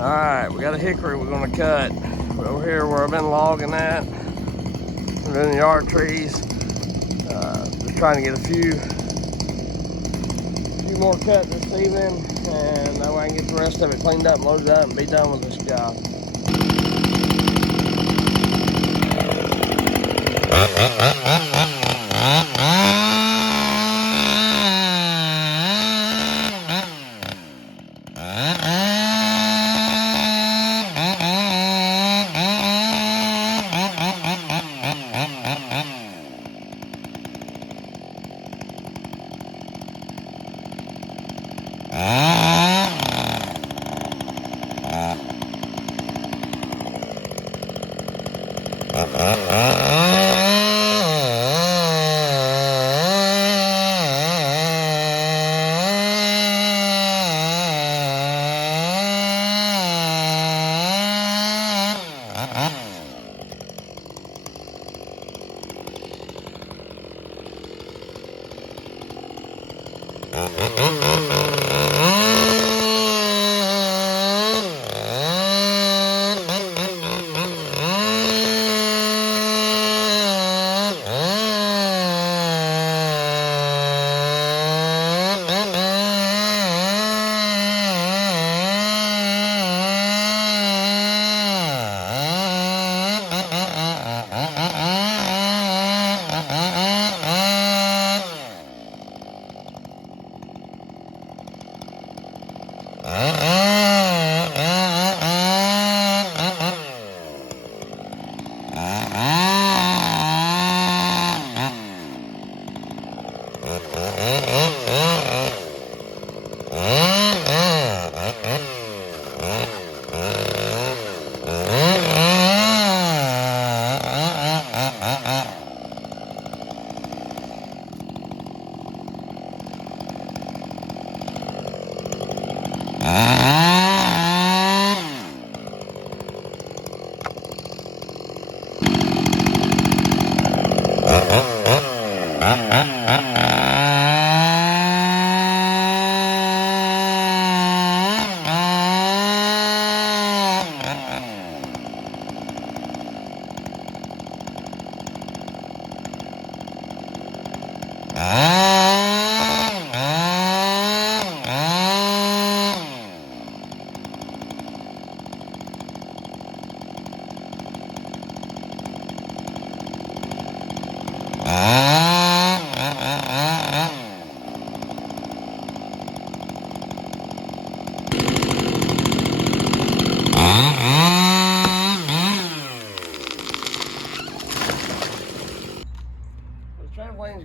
Alright, we got a hickory we're gonna cut. We're over here where I've been logging at. We're in the yard trees. Just trying to get a few more cut this evening, and that way I can get the rest of it cleaned up, loaded up, and be done with this job.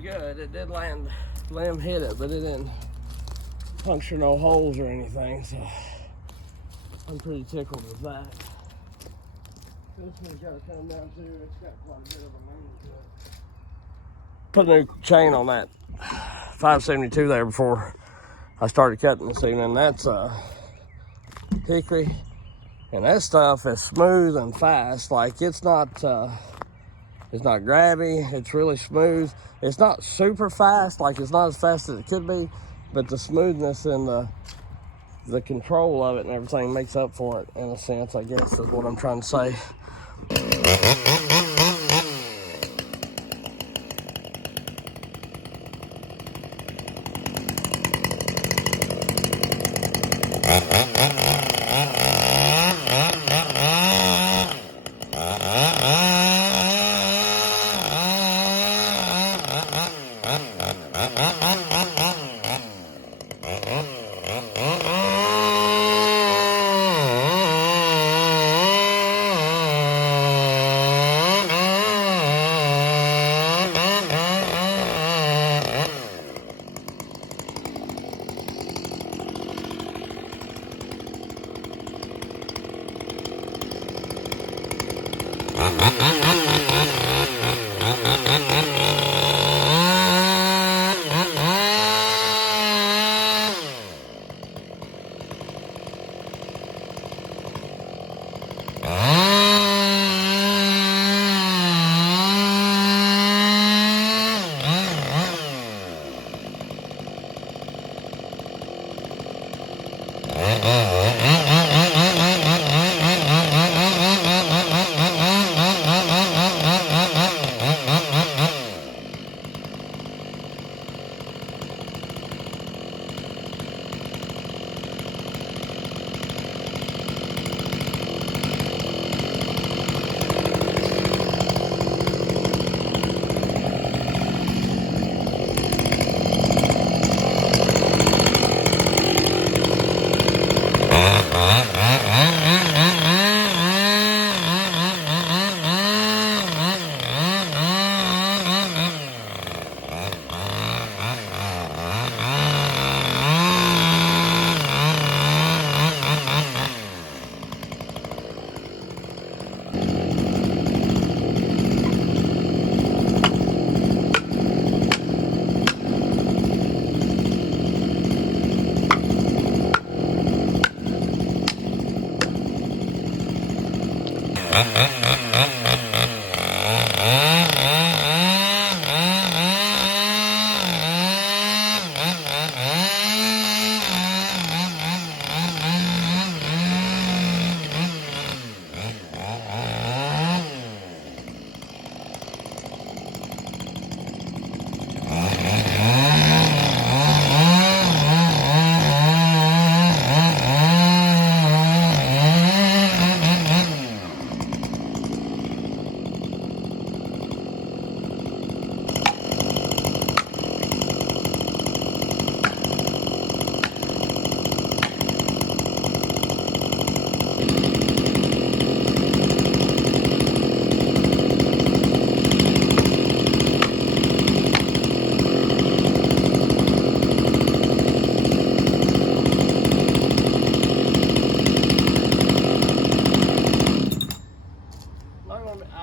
Good. It did land, limb hit it, but it didn't puncture no holes or anything, so I'm pretty tickled with that. This one's got to come down too. It's got quite a bit of a lane to it. Put a new chain on that 572 there before I started cutting this evening. That's hickory, and that stuff is smooth and fast. Like it's not grabby. It's really smooth. It's not super fast, like it's not as fast as it could be, but the smoothness and the control of it and everything makes up for it in a sense, I guess is what I'm trying to say.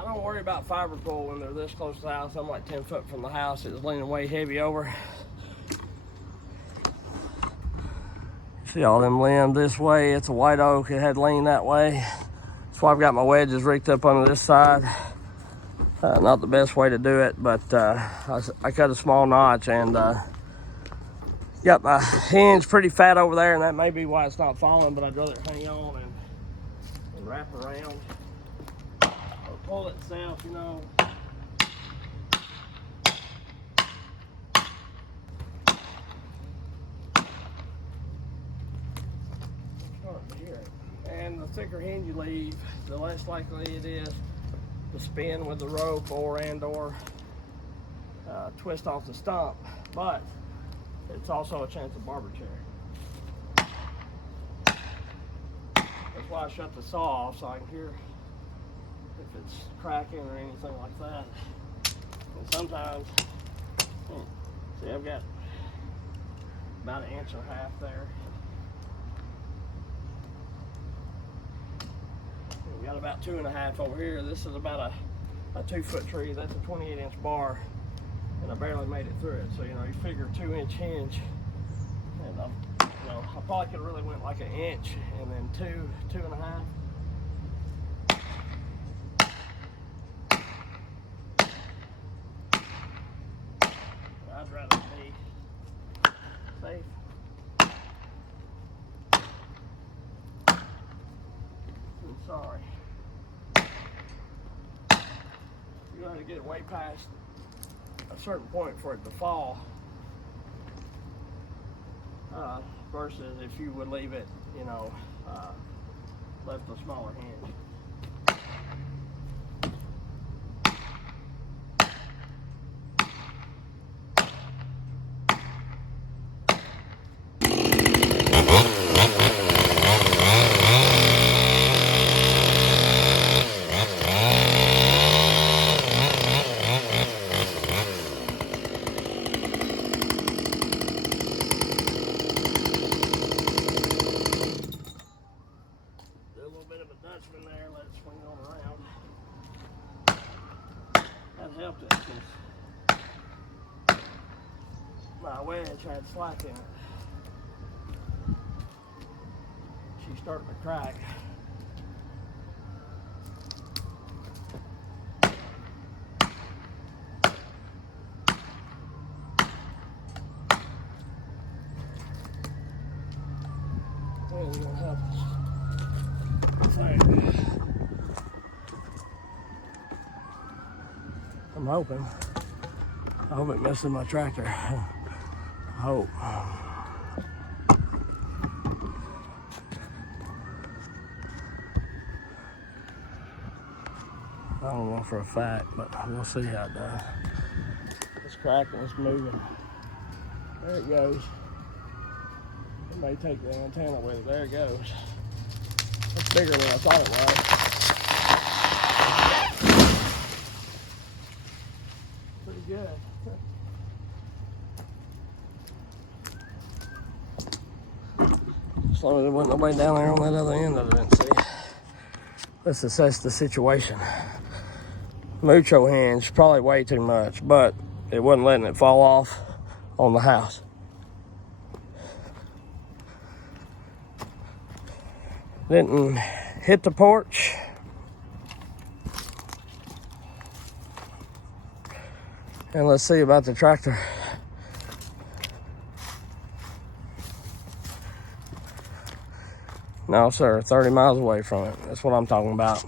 I don't worry about fiber pull when they're this close to the house. I'm like 10 foot from the house. It was leaning way heavy over. See all them limbs this way. It's a white oak. It had leaned that way. That's why I've got my wedges rigged up under this side. Not the best way to do it, but I cut a small notch and got my hinge pretty fat over there, and that may be why it's not falling, but I'd rather hang on and wrap around. Or pull itself, you know. And the thicker hinge you leave, the less likely it is to spin with the rope or twist off the stump. But it's also a chance of barber chair. That's why I shut the saw off, so I can hear if it's cracking or anything like that. And sometimes, see, I've got about 1.5 inches there. We got about 2.5 over here. This is about a 2-foot tree. That's a 28-inch bar, and I barely made it through it. So you know, you figure 2-inch hinge, and you know, I probably could have really went like 1 inch, and then 2.5. I'd rather be safe. I'm sorry. You got to get it way past a certain point for it to fall, versus if you would leave it, you know, left a smaller hinge. Dutchman there, let it swing on around. That helped it because my wedge had slack in it. She's starting to crack. Well, it's gonna help us. I'm hoping. I hope it messes my tractor. I hope. I don't know for a fact, but we'll see how it does. It's cracking, it's moving. There it goes. It may take the antenna with it. There it goes. It's bigger than I thought it was. Pretty good. As long as there wasn't nobody down there on that other end of it, see. Let's assess the situation. Mucho hinge, probably way too much, but it wasn't letting it fall off on the house. Didn't hit the porch. And let's see about the tractor. No, sir, 30 miles away from it. That's what I'm talking about.